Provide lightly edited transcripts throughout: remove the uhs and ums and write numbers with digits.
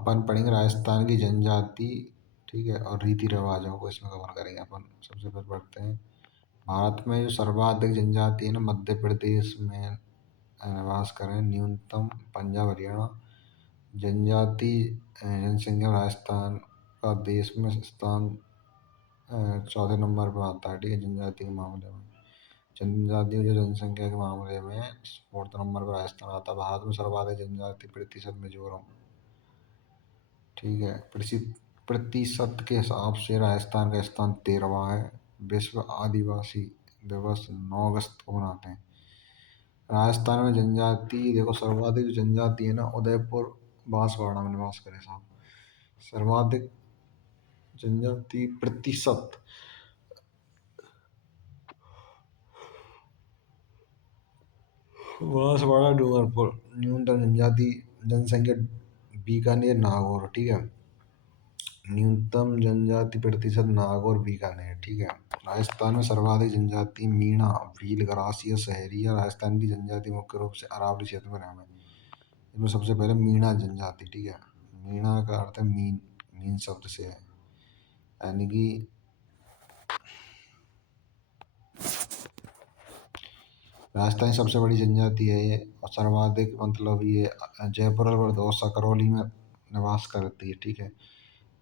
अपन पढ़ेंगे राजस्थान की जनजाति, ठीक है, और रीति रिवाजों को इसमें कवर करेंगे अपन। सबसे पहले पढ़ते हैं, भारत में जो सर्वाधिक जनजाति है ना, मध्य प्रदेश में निवास करें न्यूनतम। पंजाब हरियाणा जनजाति जनसंख्या राजस्थान का देश में स्थान चौथे नंबर पर आता है, ठीक है, जनजाति के मामले में। जनजाति की जनसंख्या के मामले में फोर्थ नंबर पर राजस्थान आता है। भारत में सर्वाधिक जनजाति प्रतिशत मिजोरम, ठीक है, प्रतिशत के हिसाब से राजस्थान का स्थान 13वां है। विश्व आदिवासी दिवस 9 अगस्त को मनाते हैं। राजस्थान में जनजाति देखो, सर्वाधिक जनजाति है ना उदयपुर बांसवाड़ा में निवास करे साहब। सर्वाधिक जनजाति प्रतिशत बांसवाड़ा डूंगरपुर। न्यूनतम जनजाति जनसंख्या बीकानेर नागौर, ठीक है। न्यूनतम जनजाति प्रतिशत नागौर बीकानेर, ठीक है। राजस्थान में सर्वाधिक जनजाति मीणा भील गरासिया सहरिया। राजस्थान की जनजाति मुख्य रूप से अरावली क्षेत्र में रहने वाली। इसमें सबसे पहले मीणा जनजाति, ठीक है। मीणा का अर्थ है मीन, मीन शब्द से है, यानी कि राजस्थान की सबसे बड़ी जनजाति है ये, और सर्वाधिक मतलब ये जयपुर और दौसा करौली में निवास करती है, ठीक है।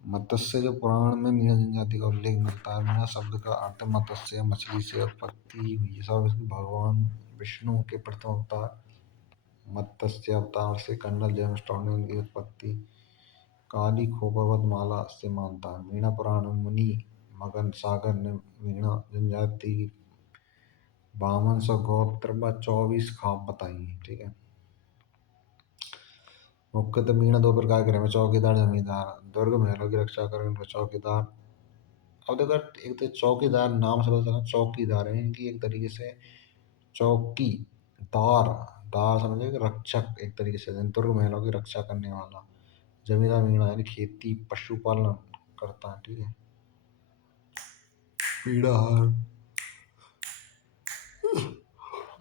मत्स्य जो पुराण में मीणा जनजाति का उल्लेख मिलता है। मीणा शब्द का अर्थ मत्स्य मछली से उत्पत्ति हुई है। सब भगवान विष्णु के प्रथम अवतार मत्स्य अवतार से कर्नल जेम्स टॉड ने उनकी उत्पत्ति काली खोपरवतमाला से मानता है। मीणा पुराण में मुनि मगन सागर ने मीणा जनजाति की 5200 गोत्र व 24 खाप बताई है, ठीक है। मुख्यतः मीणा दो प्रकार के रहे, चौकीदार जमींदार। दुर्ग महलों की रक्षा करें उनका चौकीदार। अब देखो, एक तो चौकीदार नाम से पता चला चौकीदार है, इनकी एक तरीके से चौकीदार, दार समझे कि रक्षक एक तरीके से, दुर्ग महलों की रक्षा करने वाला। जमींदार मीणा यानी खेती पशुपालन करता है, ठीक है। मीणाहार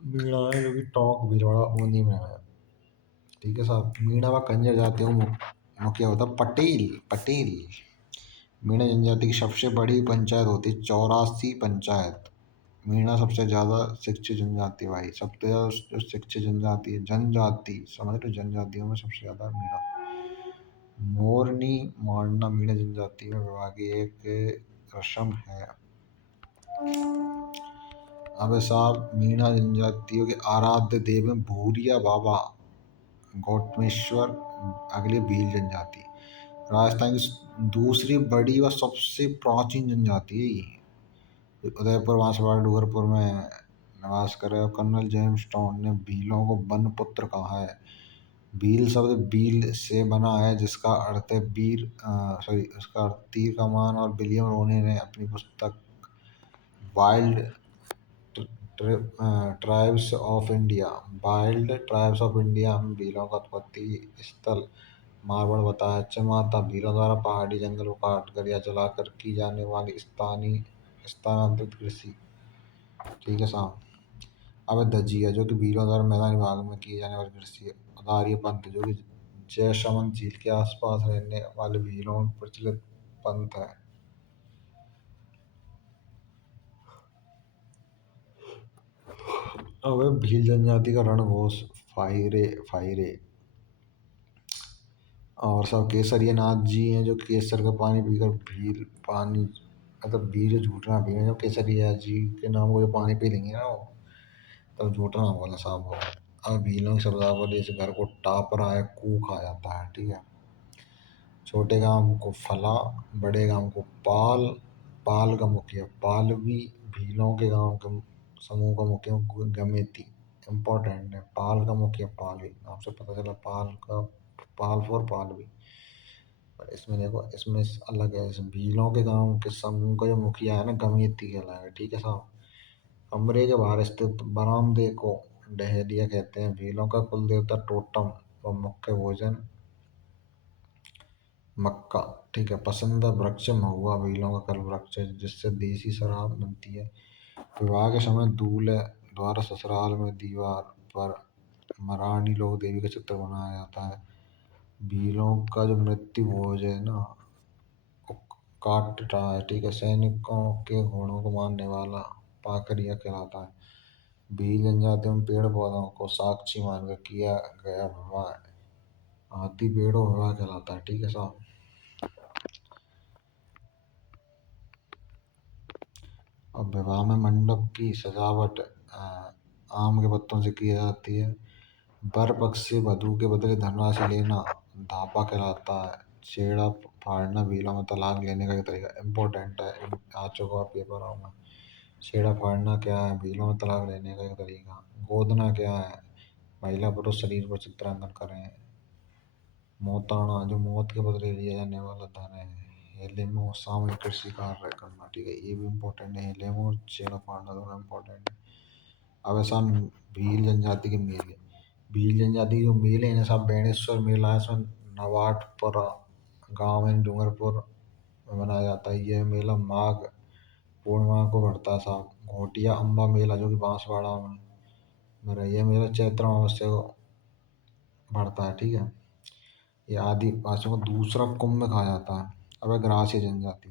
मीणा है जो कि टोंक भीलवाड़ा बूंदी में है, ठीक है साहब। मीणा व कंजर जातियों मुखिया होता पटेल। पटेल मीणा जनजाति की सबसे बड़ी पंचायत होती है 84 पंचायत। मीणा सबसे ज़्यादा शिक्षित जनजाति भाई, सबसे ज़्यादा जो शिक्षित जनजाति है, जनजाति समझ लो, जनजातियों में सबसे ज़्यादा मीणा। मोरनी मारना मीणा जनजाति में विवाह की एक रस्म है। अब साहब, मीणा जनजातियों के आराध्य देव हैं भूरिया बाबा गौतमेश्वर। अगली भील जनजाति राजस्थान की दूसरी बड़ी व सबसे प्राचीन जनजाति है ये। उदयपुर बांसवाड़ा डूंगरपुर में निवास करे। और कर्नल जेम्स टॉड ने भीलों को वन पुत्र कहा है। भील शब्द बील से बना है, जिसका अर्थ है वीर, सॉरी, उसका अर्थ तीर कमान। और विलियम रोने ने अपनी पुस्तक वाइल्ड ट्राइब्स ऑफ इंडिया में भीलों का उत्पत्ति स्थल मारवाड़ बताया। चमाता भीलों द्वारा पहाड़ी जंगल को काट कर या जलाकर की जाने वाली स्थानांतरित कृषि, ठीक है साहब। अब दजिया जो कि भीलों द्वारा मैदानी भाग में की जाने वाली कृषि है। आर्य पंथ जो कि जयसमंद झील के आसपास रहने वाले भीलों में प्रचलित पंथ है। अब भील जनजाति का रणघोष फाहिरे फाहिरे। और सब केसरिया नाथ जी हैं जो केसर का पानी पीकर भील पानी, मतलब भील जो झूठना पी जो केसरिया जी के नाम को जो पानी पी लेंगे ना वो, तब झूठना बोला साहब वो। अब भीलों की शब्दावली से घर को टापरा है, कू खा जाता है, ठीक है। छोटे गांव को फला, बड़े गांव को पाल, पाल का मुखिया पालवी। भीलों के गांव के समूह का मुखिया गमेती। इम्पोर्टेंट है, पाल का मुखिया पालवी, आपसे पता चला पाल का पाल फॉर पालवी। पर इसमें देखो, इसमें अलग है। इस भीलों के गांव के समूह का जो मुखिया है ना, गमेती कहलाएगा, ठीक है साहब। कमरे के बाहर स्थित बरामदे को डहेलिया कहते हैं। भीलों का कुल देवता टोटम व मुख्य भोजन मक्का, ठीक है। पसंदीदा वृक्ष महुआ भीलों का कल वृक्ष है, जिससे देसी शराब बनती है। विवाह के समय दूल्हे द्वारा ससुराल में दीवार पर मराठी लोक देवी का चित्र बनाया जाता है। भीलों का जो मृत्यु भोज है ना, वो काट रहा है, ठीक है, सैनिकों के घोड़ों को मारने वाला पाकरिया कहलाता है। भील जनजाति में पेड़ पौधों को साक्षी मानकर किया गया विवाह हाथी पेड़ों विवाह कहलाता है, ठीक है साहब। और विवाह में मंडप की सजावट आम के पत्तों से की जाती है। वर पक्ष से वधू के बदले धनराशि लेना धापा कहलाता है। छेड़ा फाड़ना भीलों में तलाक लेने का एक तरीका इम्पोर्टेंट है, आ चुका है पेपरों में। छेड़ा फाड़ना क्या है? भीलों में तलाक लेने का एक तरीका। गोदना क्या है? महिला पुरुष शरीर पर चित्रांकन करें। मोताना जो मौत के बदले लिया जाने वाला धन है। हेलेमो सामूहिक कृषि कार्य करना, ठीक है, ये भी इम्पोर्टेंट है। हेलेमो और छेड़ा फाड़ना दोनों इम्पोर्टेंट है। अब ऐसा भील जनजाति के मेले, भील जनजाति के जो मेले हैं सब बेणेश्वर मेला है, इसमें नवाटपुरा गाँव में डूंगरपुर में मनाया जाता है। यह मेला माघ पूर्णिमा को बढ़ता है साहब। घोटिया अम्बा मेला जो कि बांसवाड़ा में मेरा, यह मेला चैत्र अमावस्या को बढ़ता है, ठीक है। ये आदिवासियों को दूसरा कुंभ कहा जाता है। अब ग्रासीय जनजाति,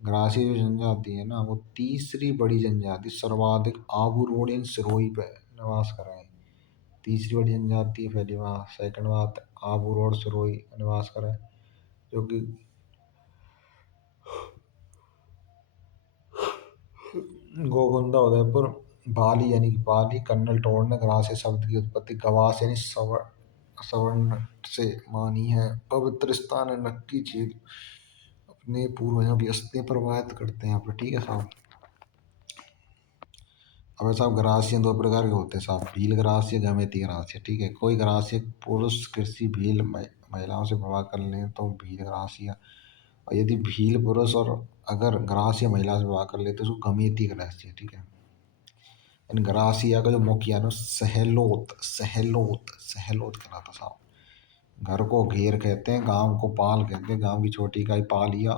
ग्रासीय जो जनजाति है ना, वो तीसरी बड़ी जनजाति, सर्वाधिक आबू रोड इन सिरोही पे निवास कर रहे हैं। तीसरी बड़ी जनजाति पहली बात। सेकंड बात, आबू रोड सिरोही निवास कर रहे हैं, जो कि गोगुंदा उदयपुर बाली यानी कि बाली कन्नल टोड़ ने ग्रासीय शब्द की उत्पत्ति गवास यानी सवर्ण से मानी है। पवित्र स्थान है, नक्की झील अपने पूर्वजों की अस्थियां प्रवाहित करते हैं यहाँ पर, ठीक है साहब। अब साहब ग्रासिय दो प्रकार के होते हैं साहब, भील ग्रासिय गमेती ग्रासिय, ठीक है। कोई ग्रासिय पुरुष कृषि भील महिलाओं से विवाह कर लें तो भील ग्रासिय, और यदि भील पुरुष और अगर ग्रासिय महिला से विवाह कर ले तो उसको गमेती ग्रासिय, ठीक है। इन ग्रासिया का जो मुखिया है ना, सहलोत सहलोत सहलोत कहलाता साहब। घर को घेर कहते हैं, गांव को पाल कहते हैं, गांव की छोटी इकाई पालिया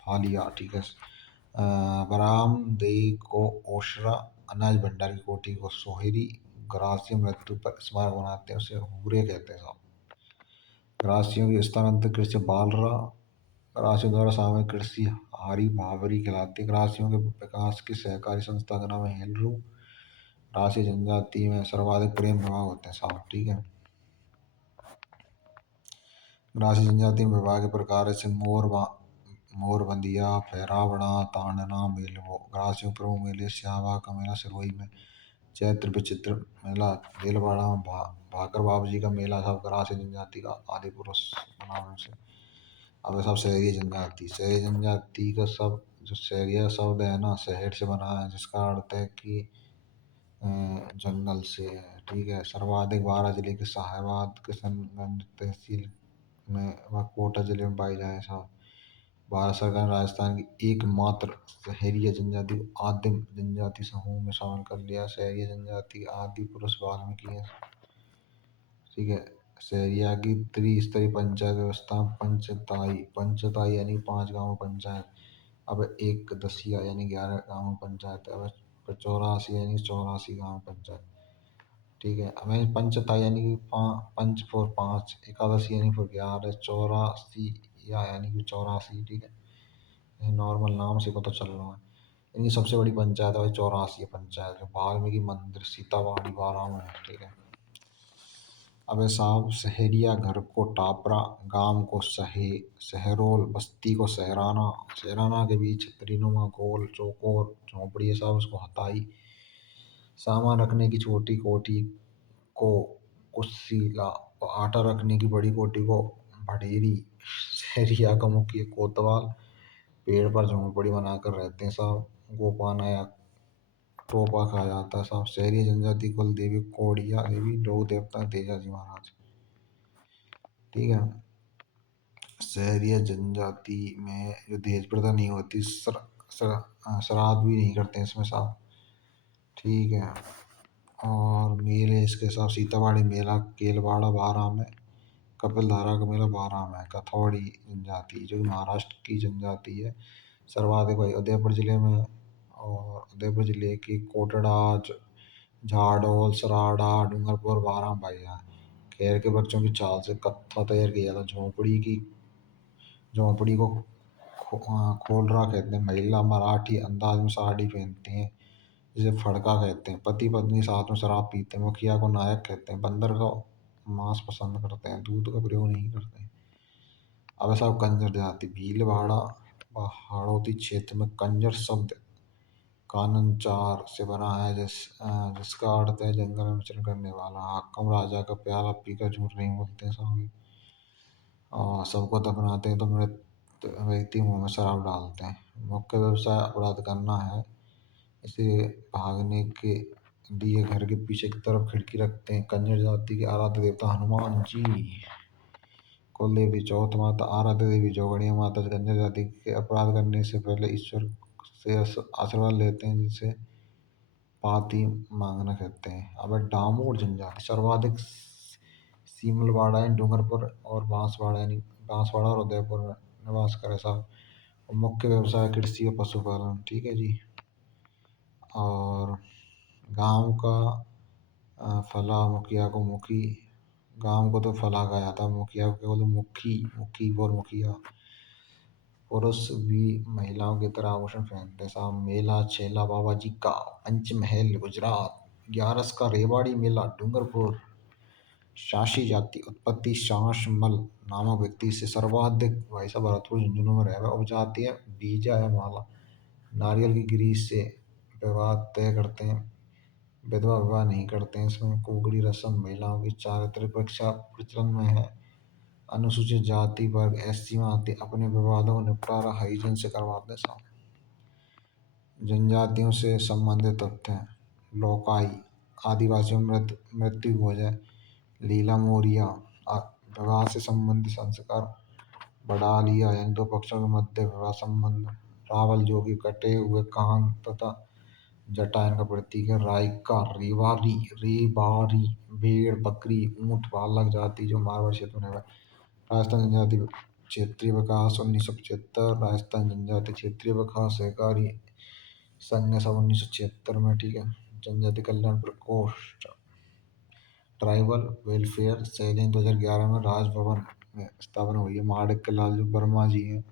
फालिया, ठीक है। बरामदे को ओशरा, अनाज भंडार की कोठी को सोहरी, ग्रासियों मृत्यु पर स्मारक बनाते हैं उसे हूरे कहते हैं साहब। ग्रासियों की स्थानांतरित कृषि बालरा, ग्रासियों द्वारा सामूहिक कृषि हारी भावरी कहलाती है। ग्रासियों के विकास की सहकारी संस्था का नाम है हेलरू। ग्रासीय जनजाति में सर्वाधिक प्रेम विवाह होते हैं साहब, ठीक है। ग्रासीय जनजाति में विवाह के प्रकार से मोरबंदिया, फहरावड़ा, तांडना, मेलवो। ग्रासियों प्रमुख मेले स्यावा का मेला सिरोही में, चैत्र विचित्र मेला भीलवाड़ा में, भाकर बाबू जी का मेला सब ग्रासीय जनजाति का आदि पुरुष नाम से। अब सब शहरी जनजाति, शहरी जनजाति का सब जो शहरिया शब्द है ना, शहर से बना है, जिसका अर्थ है कि जंगल से है, ठीक है। सर्वाधिक बारह जिले के साहेबाद किशनगंज तहसील में व कोटा जिले में पाई जाए साहब। भारत सरकार ने राजस्थान की एकमात्र शहरीय जनजाति को आदिम जनजाति समूह में शामिल कर लिया। शहरीय जनजाति आदि पुरुष वाल्मीकि है, ठीक है। शहरिया की त्रिस्तरीय पंचायत व्यवस्था, पंचताई, पंचताई यानी 5 गांव पंचायत। अब एक दसिया यानी 11 गांव पंचायत। अब 84 यानी 84 गांव पंचायत, ठीक है। हमें पंचताई यानी कि पंच फोर 5, एकादशी यानी फिर 11, 84 या यानी कि 84, ठीक है। ये नॉर्मल नाम से पता चल रहा है। इनकी सबसे बड़ी पंचायत है 84 पंचायत, जो वाल्मीकि मंदिर सीतावाड़ी बारह में है, ठीक है। अब साहब शहरिया घर को टापरा, गांव को शहरोल, बस्ती को सहराना, सहराना के बीच त्रिनुमा गोल चौकोर झोंपड़ी है साहब, उसको हताई। सामान रखने की छोटी कोठी को कुशीला, और आटा रखने की बड़ी कोठी को भडेरी। शहरिया का मुखिया कोतवाल पेड़ पर झोंपड़ी बनाकर रहते हैं साहब, गोपाना या टोपा कहा जाता है साहब। शहरी जनजाति कुल देवी कोड़िया देवी, लोक देवता तेजा जी महाराज, ठीक है। शहरी जनजाति में जो दहेज प्रथा नहीं होती, श्राद्ध भी नहीं करते इसमें साहब, ठीक है। और मेले इसके साथ सीतावाड़ी मेला केलवाड़ा बारह में, कपिलधारा का मेला बारह में। कथौड़ी जनजाति जो कि महाराष्ट्र की जनजाति है, सर्वाधिक भाई उदयपुर जिले में, और उदयपुर जिले की कोटड़ा झाडोल सराड़ा डूंगरपुर बारह में पाई जाए। खैर के वृक्षों की छाल से कत्था तैयार किया जाता। झोंपड़ी को खोलरा कहते हैं। महिला मराठी अंदाज में साड़ी पहनती हैं, जिसे फड़का कहते हैं। पति पत्नी साथ में शराब पीते हैं। मुखिया को नायक कहते हैं। बंदर का मांस पसंद करते हैं, दूध का प्रयोग नहीं करते हैं। अब ऐसा कंजर जाति भीलवाड़ा हाड़ौती क्षेत्र में कंजर शब्द काननचार से बना है, जिसका अर्थ है जंगल में विचरण करने वाला। हाकम राजा का प्याला पीकर झूठ नहीं बोलते सब। सबको दफनाते हैं तो मृत व्यक्ति मुंह में शराब डालते हैं। मुख्य व्यवसाय अपराध करना है। इसे भागने के लिए घर के पीछे की तरफ खिड़की रखते हैं। कंजर जाति के आराध्य देवता हनुमान जी। कुल देवी चौथ माता आराध्य देवी जोगणिया माता। कंजर जाति के अपराध करने से पहले ईश्वर से आशीर्वाद लेते हैं, जिसे पाती मांगना कहते हैं। अब डामोर जनजाति सर्वाधिक सीमलवाड़ा यानी डूंगरपुर और बांसवाड़ा और उदयपुर में निवास करे साहब। और मुख्य व्यवसाय कृषि और पशुपालन। ठीक है जी। और गांव का फला मुखिया को मुखी। गांव को तो फला कहा जाता है, मुखिया को केवल मुखी मुखी और मुखिया। पुरुष भी महिलाओं की तरह आभूषण पहनते हैं साहब। मेला छेला बाबा जी का पंचमहल गुजरात। ग्यारस का रेवाड़ी मेला डूंगरपुर। शासी जाति उत्पत्ति शासमल नामक व्यक्ति से सर्वाधिक भाई साहब भरतपुर झुंझुनू में रह। उपजाति है बीजा या माला। नारियल की गिरीश से विवाह तय करते हैं। विधवा विवाह नहीं करते हैं। इसमें कुगड़ी रस्म महिलाओं की चारित्रिक परीक्षा प्रचलन में है। अनुसूचित जाति वर्ग एससी में आते अपने विवादों को निपटारा हरिजन से करवाते हैं साहब। जनजातियों से संबंधित तथ्य हैं। लोकाई आदिवासियों में मृत्यु हो जाए। लीला मोरिया विवाह से संबंधित संस्कार बढ़ा लिया यानी दो पक्षों के मध्य विवाह संबंध। रावल जोगी कटे हुए कान तथा जटा इनका प्रतीक है। रायका रेवारी रेबारी भेड़ बकरी ऊंट बालक जाति जो मारवाड़ क्षेत्र में है। राजस्थान जनजाति क्षेत्रीय विकास 1975। राजस्थान जनजाति क्षेत्रीय विकास सहकारी संघ सब 1976 में। ठीक है। जनजाति कल्याण प्रकोष्ठ ट्राइबल वेलफेयर सेलिंग 2011 में राजभवन में स्थापना हुई है। माणिक्य लाल जो वर्मा जी हैं,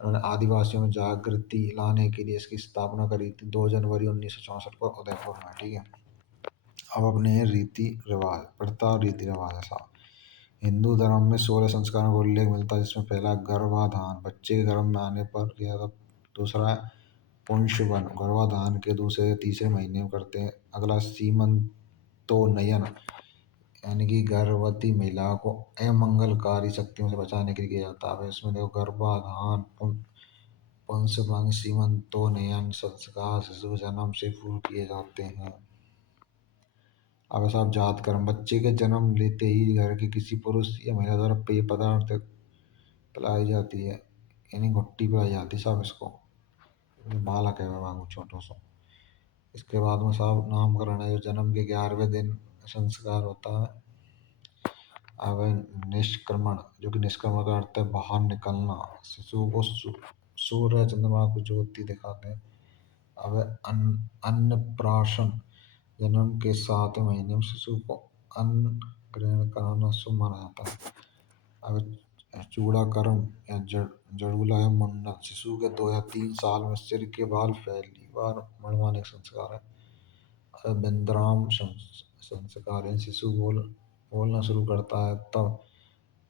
उन्होंने आदिवासियों में जागृति लाने के लिए इसकी स्थापना करी थी 2 जनवरी 1964 को उदयपुर में। ठीक है। अब अपने रीति रिवाज प्रथा और रीति रिवाज ऐसा। हिंदू धर्म में 16 संस्कारों का उल्लेख मिलता है, जिसमें पहला गर्भाधान बच्चे के गर्भ में आने पर किया जाता। दूसरा है पुंशवन गर्भाधान के दूसरे या तीसरे महीने में करते हैं। अगला सीमंतोन्नयन यानी कि गर्भवती महिला को अमंगलकारी शक्तियों से बचाने के लिए किया जाता है। अब इसमें देखो गर्भाधान पुंसवन सीमंतोन्नयन संस्कार शिशु के जन्म से पूर्व किए जाते हैं। अब ऐसा जात कर्म बच्चे के जन्म लेते ही घर के किसी पुरुष या महिला द्वारा पेय पदार्थ पिलाई जाती है, यानी घुट्टी पिलाई जाती है साहब इसको। बालक है बाबू छोटो सा। इसके बाद में साहब नामकरण है, जो जन्म के 11वें दिन संस्कार होता है। अब निष्क्रमण जो कि निष्क्रमण का अर्थ है बाहर निकलना। शिशु को सूर्य चंद्रमा को ज्योति दिखाते हैं। अब अन्नप्राशन जन्म के 7वें महीने में शिशु को अन्न ग्रहण कराना शुभ माना जाता है। अब चूड़ाकर्म या जड़ूला या मुंडन शिशु के 2 या 3 साल में सिर के बाल पहली बार मड़वाने का संस्कार है। अब बिंद्राम संस्कार है, शिशु बोलना शुरू करता है तब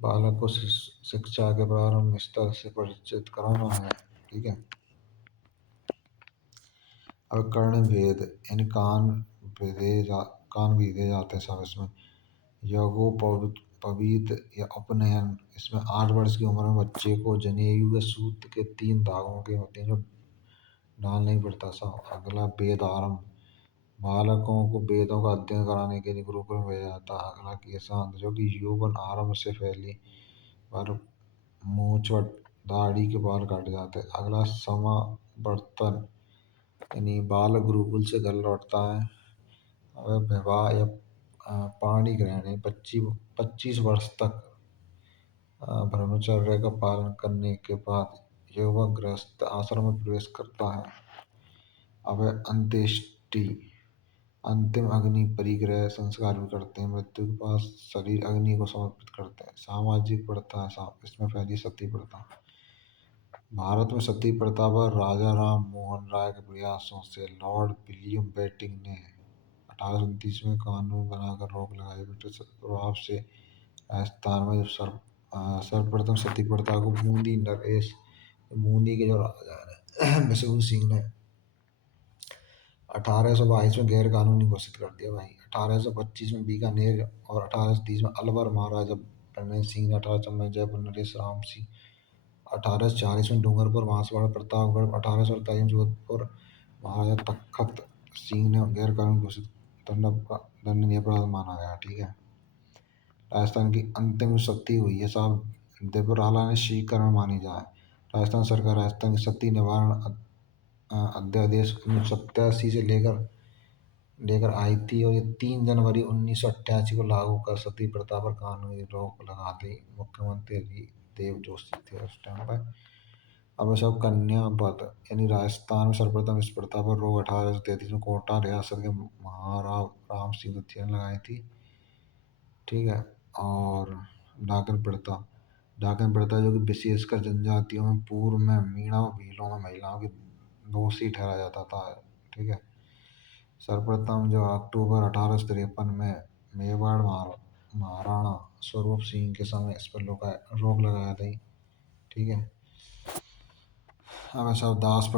बालक को शिक्षा के प्रारंभ स्तर से परिचित कराना है। ठीक है। अब कर्ण भेद यानी कान बीधे जाते हैं सब इसमें। यज्ञो पवीत या उपनयन इसमें 8 वर्ष की उम्र में बच्चे को जनेऊ या सूत के 3 धागों के होते हैं जो डालना ही पड़ता सब। अगला वेद आरंभ बालकों को वेदों का अध्ययन कराने के लिए गुरुकुल में भेजा जाता है। अगला केशांत जो कि यौवन आरंभ से पहले पर मूंछ व दाढ़ी के बाल काटे जाते हैं। अगला समावर्तन यानी बालक गुरुकुल से घर लौटता है। अब विवाह या पाणी ग्रहण है 25 वर्ष तक ब्रह्मचर्य का पालन करने के बाद युवक गृहस्थ आश्रम में प्रवेश करता है। अब अंत्येष्टि अंतिम अग्नि परिग्रह संस्कार भी करते हैं। मृत्यु के पास शरीर अग्नि को समर्पित करते हैं। सामाजिक प्रथा इसमें पहली सती प्रथा। भारत में सती प्रथा पर राजा राम मोहन राय के प्रयासों से लॉर्ड विलियम बेंटिंक ने 1829 में कानून बनाकर रोक लगाई। ब्रिटिश प्रभाव से राजस्थान में जब सर्वप्रथम सती प्रथा को बूंदी नरेश बूंदी के जो राजा है बिशुन सिंह ने 1822 में गैर कानूनी घोषित कर दिया भाई। 1825 में बीकानेर और 1830 में अलवर महाराजा प्रणय सिंह ने 1854 में जयपुर नरेश राम सिंह 1840 में डूंगरपुर बांसवाड़ा प्रतापगढ़ 1848 में जोधपुर महाराजा तखत सिंह ने गैर कानूनी घोषित दंडनीय अपराध माना गया। ठीक है। राजस्थान की अंतिम सती हुई है साहब देवराला ने शीकरण मानी जाए। राजस्थान सरकार राजस्थान की सती निवारण अध्यादेश 1987 से लेकर आई थी और ये 3 जनवरी 1988 को लागू कर सती प्रथा पर कानूनी रोक लगा दी। मुख्यमंत्री देव जोशी थे उस टाइम पर। अब सब कन्या वध यानी राजस्थान में सर्वप्रथम इस प्रथा पर रोक 1833 में कोटा रियासत के महाराव राम सिंह द्वितीय ने लगाई थी। ठीक है। और डाकन प्रथा जो कि विशेषकर जनजातियों में पूर्व में मीणा और भीलों में महिलाओं की दोषी ठहराया जाता था। ठीक है। सर्वप्रथम जो अक्टूबर 1853 में मेवाड़ महाराणा स्वरूप सिंह के समय इस पर रोक लगाया गई। ठीक है। अब ऐसा दास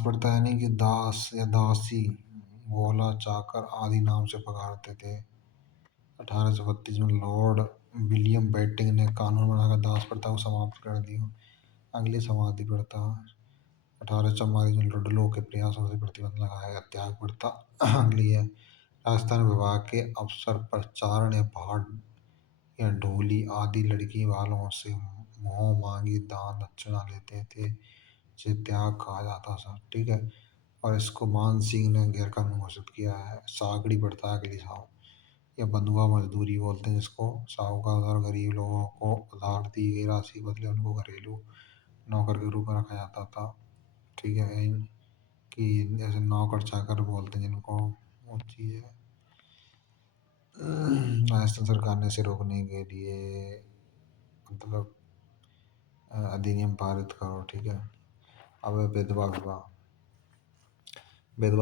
प्रथा यानी कि दास या दासी गोला चाकर आदि नाम से पुकारते थे। 1832 में लॉर्ड विलियम बेंटिंक ने कानून बनाकर दास प्रथा को समाप्त कर दिया। अगली समाधि प्रथा 1844 में लुडलो के प्रयासों से प्रतिबंध लगाया गया। त्याग प्रथा अगली है। राजस्थान विवाह के अवसर पर चारण या भाट या ढोली आदि लड़की वालों से मोह मांगी दान दक्षिणा लेते थे जिसे त्याग कहा जाता था। ठीक है। और इसको मान सिंह ने गैर कानूनी घोषित किया है। सागड़ी प्रथा के लिए या बंधुआ मजदूरी बोलते हैं जिसको साहूकार और गरीब लोगों को उधार दी गई राशि के बदले उनको घरेलू नौकर के रूप में रखा जाता था। ठीक है। कि जैसे नौकर चाकर बोलते हैं जिनको वो चीज़ है। राजस्थान सरकार ने इसे रोकने के लिए मतलब अधिनियम पारित करो। ठीक है। अब विधवा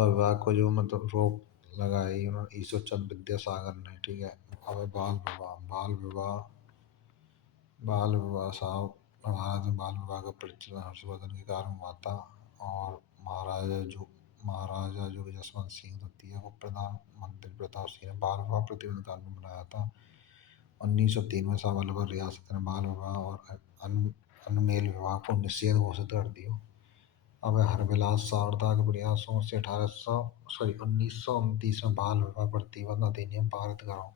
विवाह को जो मतलब रोक लगाई उन्होंने ईश्वर विद्यासागर ने। ठीक है। अब बाल विवाह साहब भारत में बाल विवाह का प्रचलन हर्षवर्धन के कारण हुआ था और महाराजा जो कि जसवंत सिंह द्वितीय को प्रधानमंत्री प्रताप सिंह ने बाल विवाह प्रतिबंध कानून बनाया था। 1903 में साहब अलवर रियासत ने बाल विवाह और अनमेल विवाह को निषेध घोषित कर दिया। अब हरविलास सारदा के प्रयासों से 1929 में बाल विवाह प्रतिबंध अधिनियम पारित करो।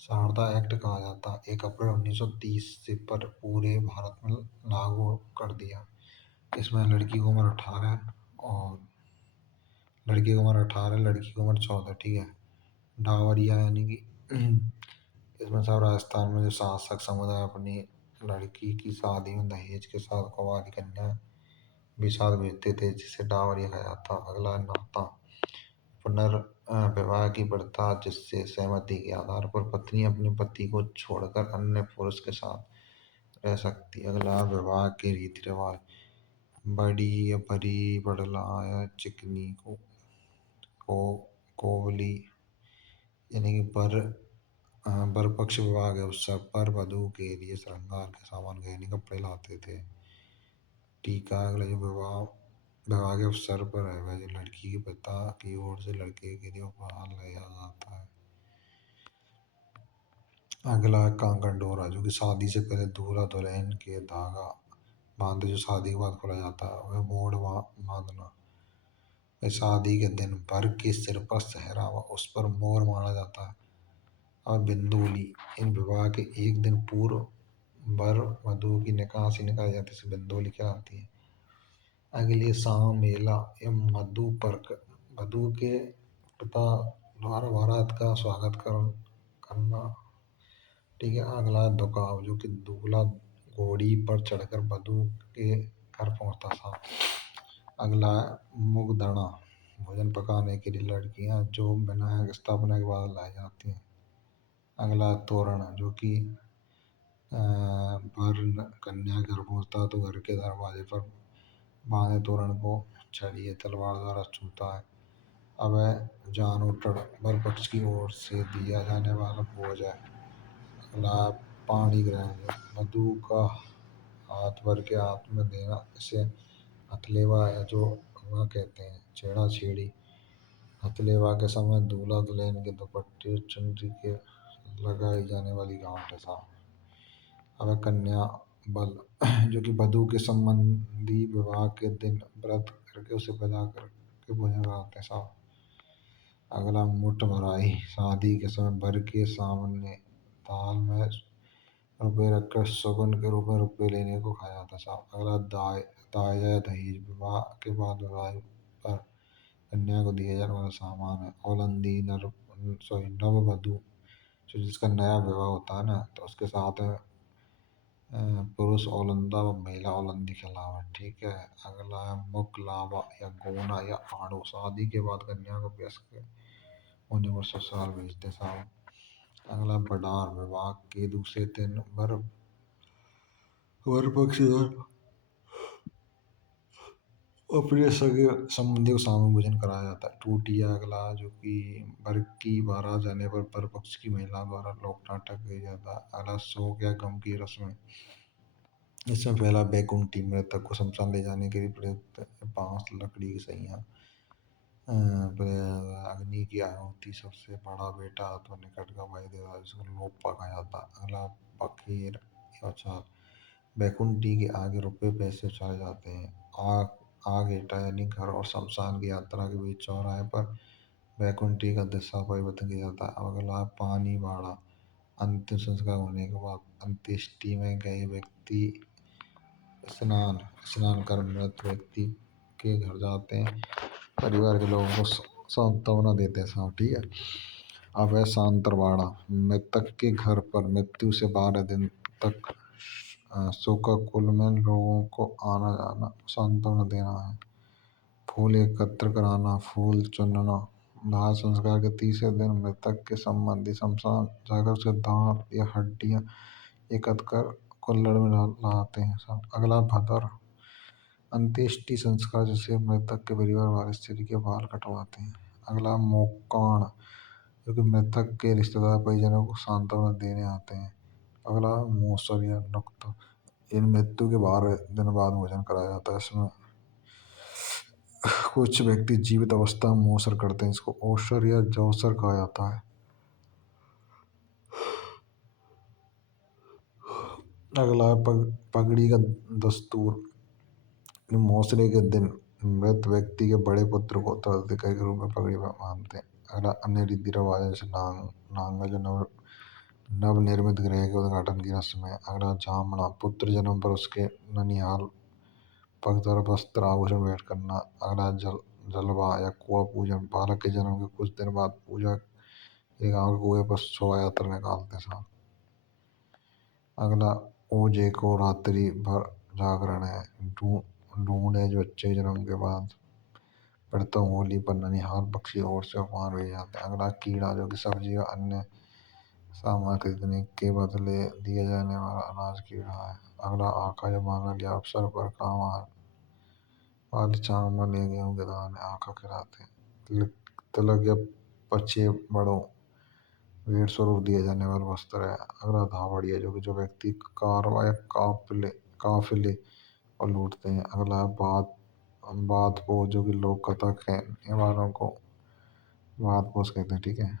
सारदा एक्ट कहा जाता 1 अप्रैल 1930 से पर पूरे भारत में लागू कर दिया। इसमें लड़की की उम्र 18 और लड़की की उम्र 14। ठीक है। डावरिया यानी कि इसमें सब राजस्थान में जो शासक समुदाय अपनी लड़की की शादी में दहेज के साथ कुंवारी कन्या भी साथ भेजते थे जिसे डावरिया कहा जाता। अगला नाता पुनर्विवाह की प्रथा जिससे सहमति के आधार पर पत्नी अपने पति को छोड़कर अन्य पुरुष के साथ रह सकती। अगला विवाह के रीति रिवाज बड़ी या बड़ी बड़ला या चिकनी को कोवली यानी कि बर पक्ष विवाह के अवसर पर वधू के लिए श्रृंगार के सामान गहने कपड़े लाते थे। टीका अगला जो विवाह के अवसर पर है वह जो लड़की के पिता की ओर से लड़के के लिए उपहार लाया जाता है। अगला है कांकड़ डोरा जो कि शादी से पहले दूल्हा दुल्हन के धागा बांधे जो शादी के बाद खोला जाता है वह मोड़ बांधना। शादी के दिन वर के सिर पर सेहरा व उस पर मोर माना जाता है। और बिंदुली इन विवाह के एक दिन पूर्व वर वधू की निकासी निकाली जाती है इसे बिंदुली कहलाती है। अगली शाम मेला एवं वधू के पिता द्वारा बारात का स्वागत करना। ठीक है। अगला दुकाव जो कि दूल्हा घोड़ी पर चढ़कर वधू के घर पहुंचता था। अगला मुगदड़ा भोजन पकाने के लिए लड़कियां जो विनायक स्थापना के बाद लाई जाती हैं। अगला तोरण, जो कि वर कन्या गर्भ होता है तो घर के दरवाजे पर बांधे तोरण को छड़ी या तलवार द्वारा छूता है। अब है जानोटड़, वर पक्ष की ओर से दिया जाने वाला भोज है। अगला पाणी ग्रहण, वधू का हाथ वर के हाथ में देना, इसे हथलेवा है जो वह कहते हैं। छेड़ा छेड़ी, हथलेवा के समय दूल्हा दुल्हन के दुपट्टे और चुनरी के लगाई जाने वाली गांठ है साहब। अब है कन्या बल, जो कि वधू के संबंधी विवाह के दिन व्रत करके उसे विदा करके भोजन कराते हैं साहब। अगला मुठ भराई, शादी के समय वर के सामने थाल में रुपए रखकर शगुन के रूप में रुपए लेने को खाया जाता है साहब। अगला दाय या दहेज, विवाह के बाद विवाह पर कन्या को दिया जाने वाला सामान है। औलंदी नववधू, जो जिसका नया विवाह होता है ना, तो उसके साथ पुरुष औलंदा व महिला औलंदी के अलावा, ठीक है। अगला है मुख लावा या गोना या आड़ू, शादी के बाद कन्या को वयस्क होने पर ससुराल भेजते साहब। अगला बडार, विवाह के दूसरे दिन वर पक्ष अपने सगे संबंधी को सामूहिक भोजन कराया जाता है। टूटिया, अगला जो कि वर की बारात जाने पर वर पक्ष की महिला द्वारा लोक नाटक किया जाता है। अगला शोक या गम की रस्में, इसमें पहला बैकुंठी, मृतक को शमशान ले जाने के लिए प्रयुक्त बांस लकड़ी की सैया। अग्नि की आहुति, सबसे बड़ा बेटा अथवा निकट का भाई देता है जिसको लोक कहा जाता है। अगला बखेर या उछाल, बैकुंठी के आगे रुपए पैसे उछाले जाते हैं। आग हेठा, यानी घर और शमशान की यात्रा के बीच चौराहे पर बैकुंठी का दिशा परिवर्तन किया जाता है। अगला पानी बाड़ा, अंतिम संस्कार होने के बाद अंत्येष्टि में गए व्यक्ति स्नान स्नान कर मृत व्यक्ति के घर जाते हैं, परिवार के लोगों को सांत्वना देते हैं साहब, ठीक है। अब है सांतरवाड़ा, मृतक के घर पर मृत्यु से 12 दिन तक शोकाकुल में लोगों को आना जाना सांत्वना देना है। फूल एकत्र कराना, फूल चुनना, दाह संस्कार के तीसरे दिन मृतक के संबंधी शमशान जाकर उसके दांत या हड्डियां एकत्र कर कुल्हड़ में लाते हैं साहब। अगला भदर, अंत्येष्टि संस्कार जैसे मृतक के परिवार वाले स्त्री के बाल कटवाते हैं। अगला मोकाण, जो कि मृतक के रिश्तेदार परिजनों को सांत्वना देने आते हैं। अगला मोसर या नुक्ता, इन मृत्यु के 12 दिन बाद भोजन कराया जाता है। इसमें कुछ व्यक्ति जीवित अवस्था में मोसर करते हैं, इसको ओसर या जौसर कहा जाता है। अगला है पगड़ी का दस्तूर, मौसरे के दिन मृत व्यक्ति के बड़े पुत्र को उत्तराधिकारी के रूप में पगड़ी बांधते हैं। अगला अन्य रीति रिवाज, जैसे नांगा जो नवनिर्मित गृह के उद्घाटन की रस्म है। अगला जामना, पुत्र जन्म पर उसके ननिहाल पग द्वारा वस्त्र आभूषण भेंट करना। अगला जलवा या कुआं पूजन, बालक के जन्म के कुछ दिन बाद पूजा के गांव के कुएं पर शोभा यात्रा निकालते हैं। अगला ओजे को रात्रि भर जागरण है। ढूंढे, जो बच्चे के जन्म के बाद प्रथम होली पर ननिहाल पक्ष की ओर से उपहार भेजे जाते हैं। अगला कीड़ा, जो कि सब्जी और अन्य सामान खरीदने के बदले दिया जाने वाला अनाज कीड़ा है। अगला आका, जो मांगल या अवसर पर काम वाले चावल या गेहूं के दाने आका खिलाते हैं। तिलक या पचे बड़ों भेंट स्वरूप दिए जाने वाला वस्त्र है। अगला धावड़िया, जो कि जो व्यक्ति कारवा या काफिले और लूटते हैं। अगला है बात पो, जो कि लोक कथा कहने वालों को बात पोस कहते हैं, ठीक है।